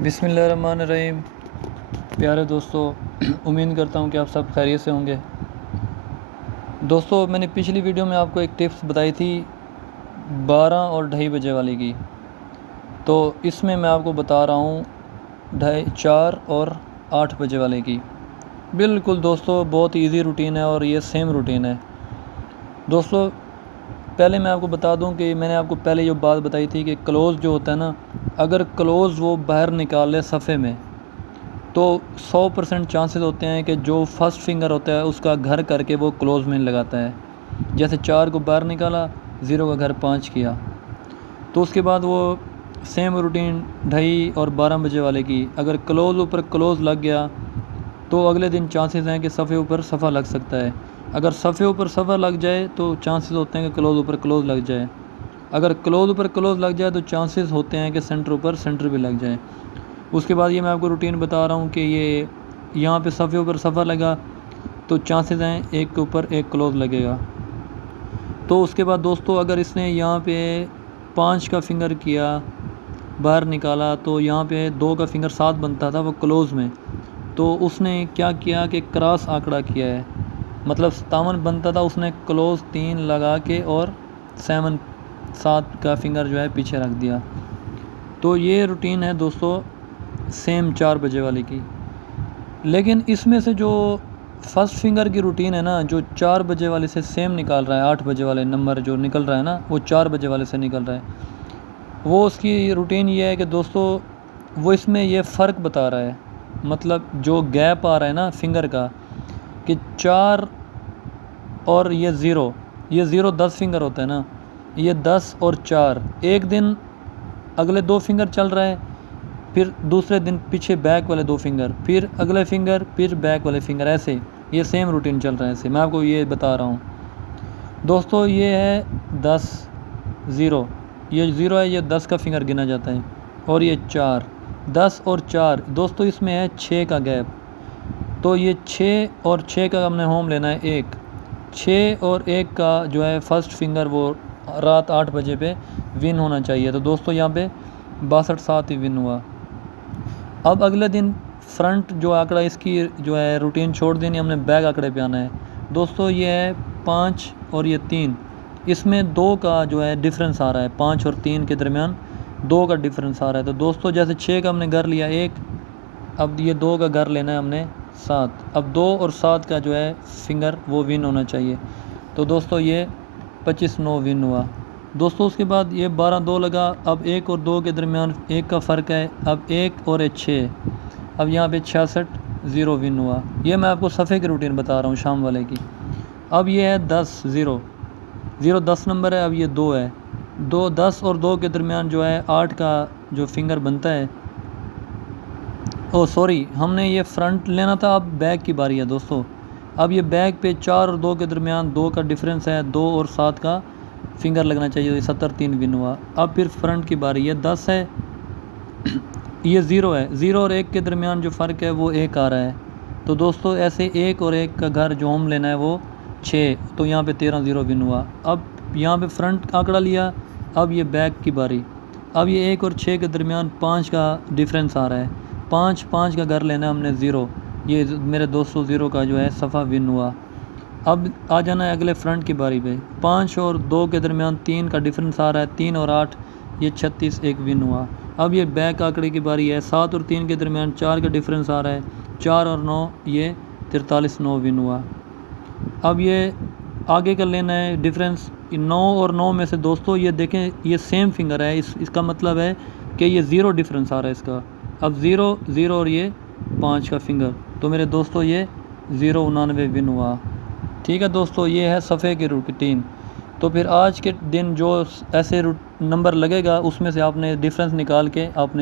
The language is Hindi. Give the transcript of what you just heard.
बिस्मिल्लाहिर्रहमानिर्रहीम। प्यारे दोस्तों, उम्मीद करता हूँ कि आप सब खैरियत से होंगे। दोस्तों, मैंने पिछली वीडियो में आपको एक टिप्स बताई थी 12 और ढाई बजे वाली की, तो इसमें मैं आपको बता रहा हूँ 4 और 8 बजे वाले की। बिल्कुल दोस्तों, बहुत इजी रूटीन है और ये सेम रूटीन है। दोस्तों, पहले मैं आपको बता दूं कि मैंने आपको पहले जो बात बताई थी कि क्लोज़ जो होता है ना, अगर क्लोज़ वो बाहर निकाल ले सफ़े में, तो 100% चांसेस होते हैं कि जो फर्स्ट फिंगर होता है उसका घर करके वो क्लोज़ में लगाता है। जैसे 4 को बाहर निकाला, 0 का घर 5 किया, तो उसके बाद वो सेम रूटीन 2:30 और 12 बजे वाले की। अगर क्लोज़ ऊपर क्लोज़ लग गया तो अगले दिन चांसेस हैं कि सफ़े ऊपर सफ़ा लग सकता है। अगर सफ़े ऊपर सफ़ा लग जाए तो चांसेस होते हैं कि क्लोज़ ऊपर क्लोज़ लग जाए। अगर क्लोज़ ऊपर क्लोज़ लग जाए तो चांसेस होते हैं कि सेंटर ऊपर सेंटर भी लग जाए। उसके बाद ये मैं आपको रूटीन बता रहा हूँ कि ये यहाँ पे सफ़े ऊपर सफ़ा लगा तो चांसेस हैं एक के ऊपर एक क्लोज़ लगेगा। तो उसके बाद दोस्तों, अगर इसने यहाँ पे 5 का फिंगर किया, बाहर निकाला, तो यहाँ पे 2 का फिंगर 7 बनता था वो क्लोज़ में, तो उसने क्या किया कि क्रॉस आंकड़ा किया है, मतलब 57 बनता था, उसने क्लोज़ 3 लगा के और 7 का फिंगर जो है पीछे रख दिया। तो ये रूटीन है दोस्तों सेम 4 बजे वाले की। लेकिन इसमें से जो फर्स्ट फिंगर की रूटीन है ना, जो 4 बजे वाले से सेम निकाल रहा है, 8 बजे वाले नंबर जो निकल रहा है ना, वो 4 बजे वाले से निकल रहा है। वो उसकी रूटीन ये है कि दोस्तों, वो इसमें ये फ़र्क बता रहा है, मतलब जो गैप आ रहा है ना फिंगर का, कि 4 और ये 0 10 फिंगर होता है ना, ये 10 और 4 एक दिन अगले 2 फिंगर चल रहा है, फिर दूसरे दिन पीछे बैक वाले 2 फिंगर, फिर अगले फिंगर, फिर बैक वाले फिंगर, ऐसे ये सेम रूटीन चल रहा है। ऐसे मैं आपको ये बता रहा हूँ दोस्तों। ये है 10 0, ये 0 है, ये 10 का फिंगर गिना जाता है, और ये 4 10 और 4 दोस्तों, इसमें है 6 का गैप, तो ये 6 और 6 का हमने होम लेना है 1। 6 और 1 का जो है फर्स्ट फिंगर वो रात 8 बजे पे विन होना चाहिए। तो दोस्तों यहाँ पे 62-7 ही विन हुआ। अब अगले दिन फ्रंट जो आंकड़ा इसकी जो है रूटीन छोड़ देनी, हमने बैक आंकड़े पे आना है। दोस्तों ये है 5 और ये 3, इसमें 2 का जो है डिफरेंस आ रहा है, 5 और 3 के दरमियान 2 का डिफरेंस आ रहा है। तो दोस्तों जैसे 6 का हमने घर लिया 1, अब ये 2 का घर लेना है हमने 7, अब 2 और 7 का जो है फिंगर वो विन होना चाहिए। तो दोस्तों ये 25-9 विन हुआ। दोस्तों उसके बाद ये 12-2 लगा, अब 1 और 2 के दरमियान 1 का फ़र्क है, अब 1 और 6, अब यहाँ पे 66-0 विन हुआ। ये मैं आपको सफ़े की रूटीन बता रहा हूँ शाम वाले की। अब ये है 10-0, 10 नंबर है, अब ये 2 है, 10 और 2 के दरमियान जो है 8 का जो फिंगर बनता है, सॉरी, हमने ये फ्रंट लेना था, अब बैक की बारी है दोस्तों। अब ये बैक पे 4 और 2 के दरमियान 2 का डिफरेंस है, 2 और 7 का फिंगर लगना चाहिए, ये 70-3 विन हुआ। अब फिर फ्रंट की बारी, ये 10 है, ये 0 है, 0 और 1 के दरमियान जो फ़र्क है वो 1 आ रहा है। तो दोस्तों ऐसे 1 और 1 का घर जो हम लेना है वो 6, तो यहाँ पे 13-0 विन हुआ। अब यहाँ पे फ्रंट आंकड़ा लिया, अब ये बैक की बारी, अब ये 1 और 6 के दरमियान 5 का डिफरेंस आ रहा है, 5 का घर लेना है हमने 0, ये मेरे दोस्तों 0 का जो है सफ़ा विन हुआ। अब आ जाना है अगले फ्रंट की बारी पे, 5 और 2 के दरमियान 3 का डिफरेंस आ रहा है, 3 और 8, ये 36-1 विन हुआ। अब ये बैक आंकड़े की बारी है, 7 और 3 के दरमियान 4 का डिफरेंस आ रहा है, 4 और 9, ये 43-9 विन हुआ। अब ये आगे का लेना है डिफरेंस, 9 और 9 में से दोस्तों ये देखें, ये सेम फिंगर है, इसका मतलब है कि ये 0 डिफरेंस आ रहा है इसका। अब 0 और ये 5 का फिंगर, तो मेरे दोस्तों ये 0-99 विन हुआ। ठीक है दोस्तों, ये है सफ़े की रूटीन। तो फिर आज के दिन जो ऐसे नंबर लगेगा उसमें से आपने डिफरेंस निकाल के आपने